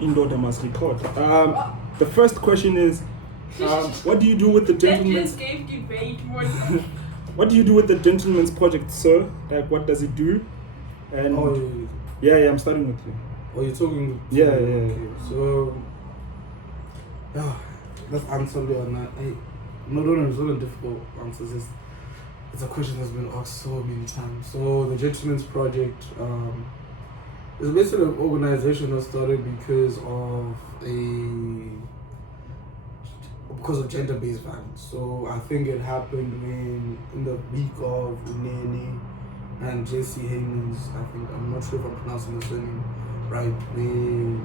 Indoor must record. The first question is, what do you do with the gentleman's... That just gave debate more. What do you do with the gentleman's project, sir? Like, what does it do? And yeah, I'm starting with you. Oh, you're talking. Yeah. Okay, so let's answer on that. It's not a difficult answer. It's a question that's been asked so many times. So the Gentleman's Project is basically an organization that started because of gender-based violence. So I think it happened in the week of Unene and Jesse Hayman's, I'm not sure if I'm pronouncing the surname right, where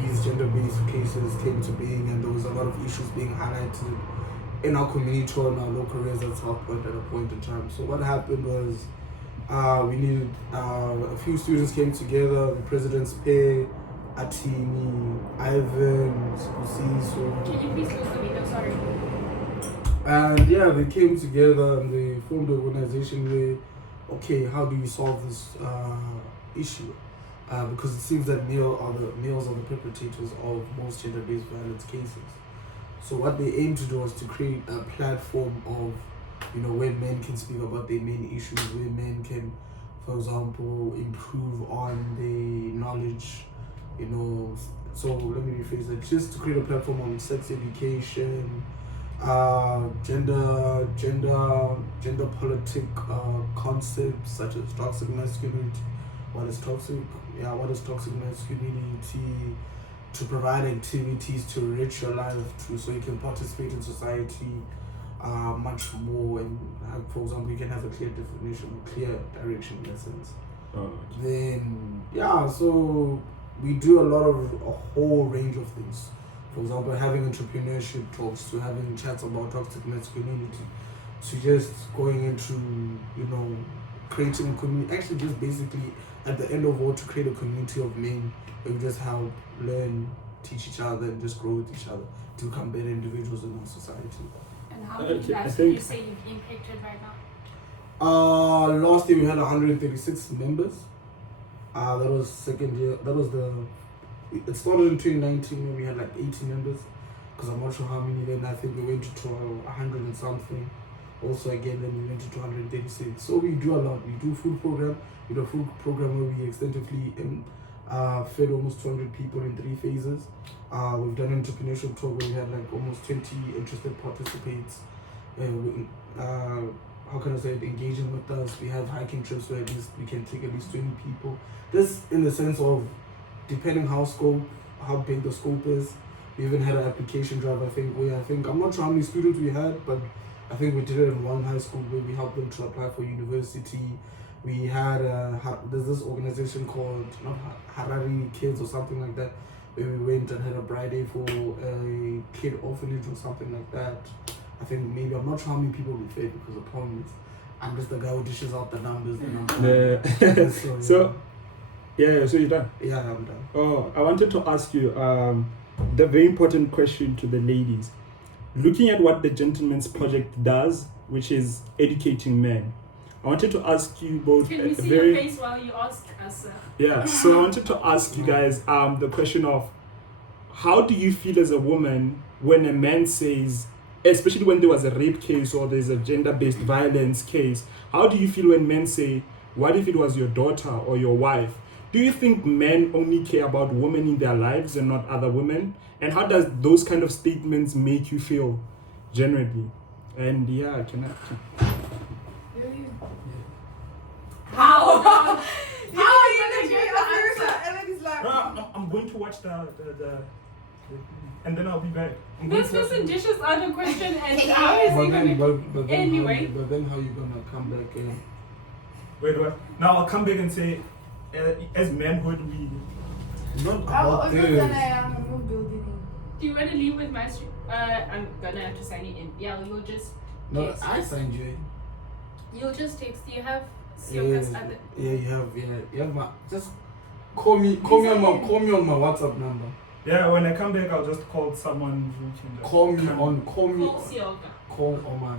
these gender-based cases came to being, and there was a lot of issues being highlighted in our community or in our local areas at South Point at a point in time. So what happened was we needed a few students came together, the president's pair, Atini, Ivan, Siso. Can you please close the window? Sorry. And yeah, they came together and they formed an organization where, okay, how do we solve this issue? Because it seems that males are the perpetrators of most gender-based violence cases. So what they aim to do was to create a platform of, where men can speak about their main issues, where men can, for example, improve on their knowledge, So let me rephrase it. Just to create a platform on sex education, gender politic concepts such as toxic masculinity. What is toxic masculinity? To provide activities to enrich your life so you can participate in society much more, and for example you can have a clear definition, clear direction in essence. Then so we do a whole range of things. For example, having entrepreneurship talks, to having chats about toxic masculinity, to just going into creating a community, actually just basically at the end of all to create a community of men where we just help learn, teach each other, and just grow with each other to become better individuals in our society. And how many lives would you say you've impacted right now? Last year we had 136 members. That was second year. It started in 2019 when we had like 80 members, because I'm not sure how many. Then I think we went to 100 and something. Also again, then we went to 236. So we do a lot. We do food program. We do a food program where we extensively fed almost 200 people in 3 phases. We've done an entrepreneurship talk where we had like almost 20 interested participants. How can I say it? Engaging with us. We have hiking trips where at least we can take at least 20 people. This in the sense of depending how big the scope is. We even had an application drive. I think I'm not sure how many students we had, but I think we did it in one high school where we helped them to apply for university. We had there's this organization called Harari Kids or something like that, where we went and had a bride day for a kid orphanage or something like that. I think maybe, I'm not sure how many people we fed, because the problem is I'm just the guy who dishes out the numbers. So you're done? Yeah, I'm done. Oh, I wanted to ask you the very important question to the ladies. Looking at what the Gentleman's Project does, which is educating men, I wanted to ask you both. Can we see your face while you ask us? Yeah, so I wanted to ask you guys the question of, how do you feel as a woman when a man says, especially when there was a rape case or there's a gender-based violence case, how do you feel when men say, what if it was your daughter or your wife? Do you think men only care about women in their lives and not other women? And how does those kind of statements make you feel generally? And yeah, can I... How? How are you gonna get the answer? And then he's like, No, I'm going to watch the and then I'll be back. This person dishes out a question, and how is he gonna... Anyway. But then how you gonna come back in? Wait, what? Now I'll come back and say, as manhood, we... Not about this. Do you want to leave with my stream? I'm gonna have to sign it in. Yeah, you'll just... No, text. I signed you in. You'll just text. Do you have... Yeah, you have my... Just call me on my WhatsApp number. Yeah, when I come back, I'll just call someone who can just... Call me Call on my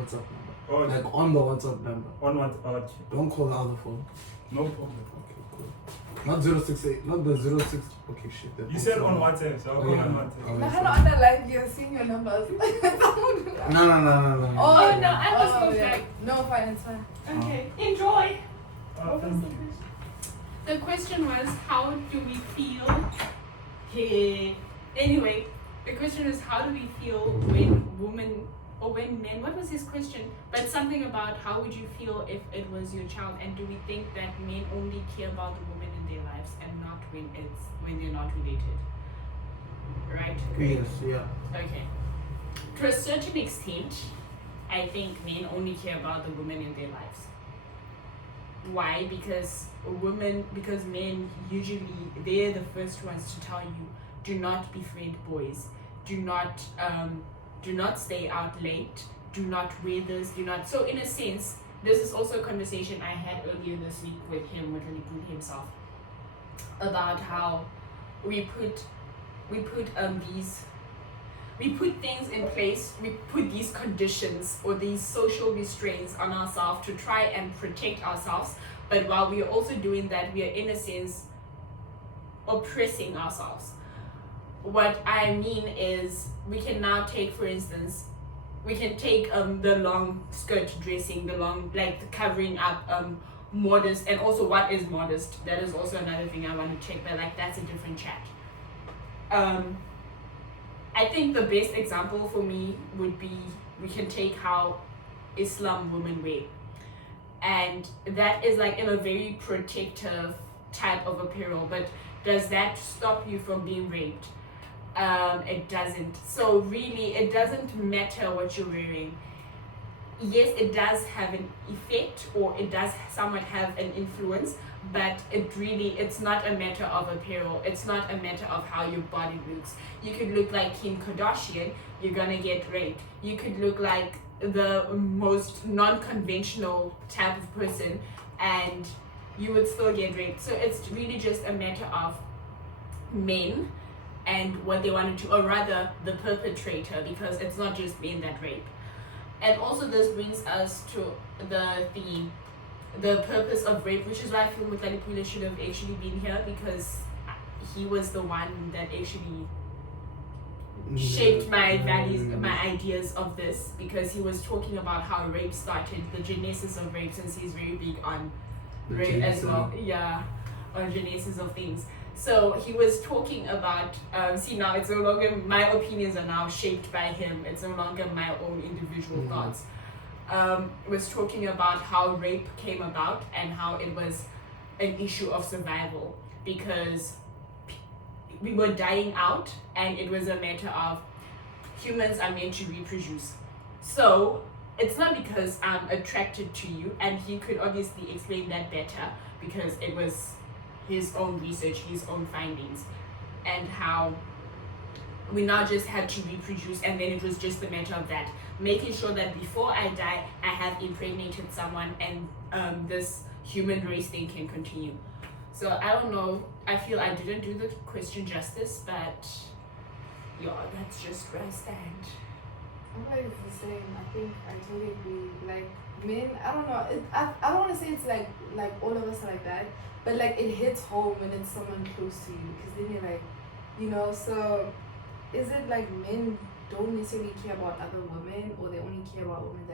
WhatsApp number. Oh, Like on the WhatsApp number. on what? Okay. Don't call the other phone. No problem. Okay, cool. Not 068, not the 06. Okay, shit. You said on WhatsApp, so I'll call on WhatsApp. Okay, I sorry. don't on the live, you're seeing your numbers. No. Oh, no, I was so yeah. like, No, fine, it's fine. okay, enjoy. Oh, thank you. The question was, how do we feel? Anyway, the question is, how do we feel when women or when men? What was his question? But something about how would you feel if it was your child, and do we think that men only care about the women in their lives and not when they're not related? Right? Yes, yeah. Okay. To a certain extent, I think men only care about the women in their lives. Why? Because men usually, they're the first ones to tell you, do not befriend boys, do not stay out late, do not wear this, do not. So in a sense, this is also a conversation I had earlier this week with him, with Likud himself, about how we put things in place, we put these conditions or these social restraints on ourselves to try and protect ourselves. But while we are also doing that, we are in a sense oppressing ourselves. What I mean is, we can now take, for instance, the long skirt dressing, the long, like the covering up, modest, and also what is modest. That is also another thing I want to check, but like that's a different chat. I think the best example for me would be, we can take how Islam women wear. And that is like in a very protective type of apparel, but does that stop you from being raped? It doesn't. So really, it doesn't matter what you're wearing. Yes, it does have an effect, or it does somewhat have an influence, but it's not a matter of apparel. It's not a matter of how your body looks. You could look like Kim Kardashian, you're gonna get raped. You could look like the most non-conventional type of person, and you would still get raped. So it's really just a matter of men and what they want to do, or rather the perpetrator, because it's not just men that rape. And also this brings us to the purpose of rape, which is why I feel Mutlali Pule should have actually been here, because he was the one that actually shaped my values, my ideas of this, because he was talking about how rape started, the genesis of rape, since he's very big on rape as well. Yeah, on genesis of things. So he was talking about, see now it's no longer, my opinions are now shaped by him, it's no longer my own individual thoughts. Was talking about how rape came about and how it was an issue of survival, because we were dying out and it was a matter of humans are meant to reproduce. So it's not because I'm attracted to you, and he could obviously explain that better because it was his own research, his own findings, and how we now just had to reproduce, and then it was just a matter of that, making sure that before I die, I have impregnated someone, and this human race thing can continue. So I don't know, I feel I didn't do the question justice, but yeah, that's just where I stand. I feel like it's the same. I think I totally agree. Like men, I don't know. I don't want to say it's like all of us are like that, but like it hits home when it's someone close to you, because then you're like, you know. So is it like men don't necessarily care about other women, or they only care about women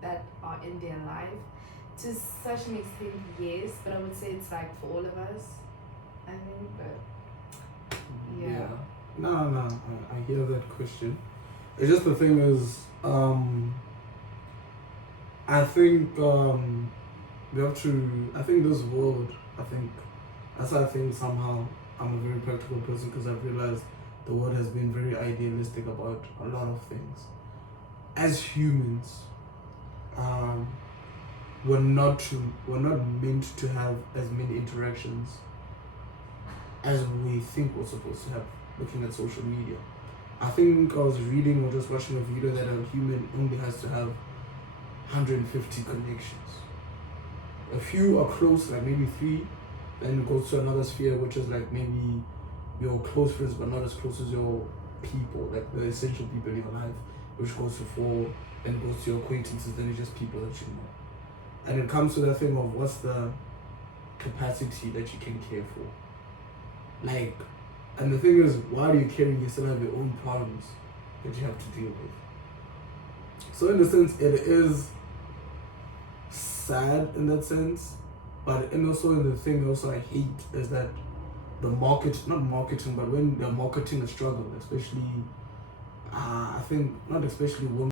that are in their life? To such an extent, yes, but I would say it's like for all of us, I think. But yeah. No, I hear that question. It's just the thing is, I think we have to. I think this world. That's why I think somehow I'm a very practical person, because I've realized the world has been very idealistic about a lot of things. As humans, we're not meant to have as many interactions as we think we're supposed to have, looking at social media. I think I was reading or just watching a video that a human only has to have 150 connections. A few are close, like maybe 3, then it goes to another sphere, which is like maybe your close friends but not as close as your people, like the essential people in your life, which goes to 4, then it goes to your acquaintances, then it's just people that you know. And it comes to that thing of what's the capacity that you can care for. Like, and the thing is, while you're caring, you still have your own problems that you have to deal with. So in a sense, it is sad in that sense, but and also the thing also I hate is that not marketing, but when the marketing is struggle, especially I think not especially women.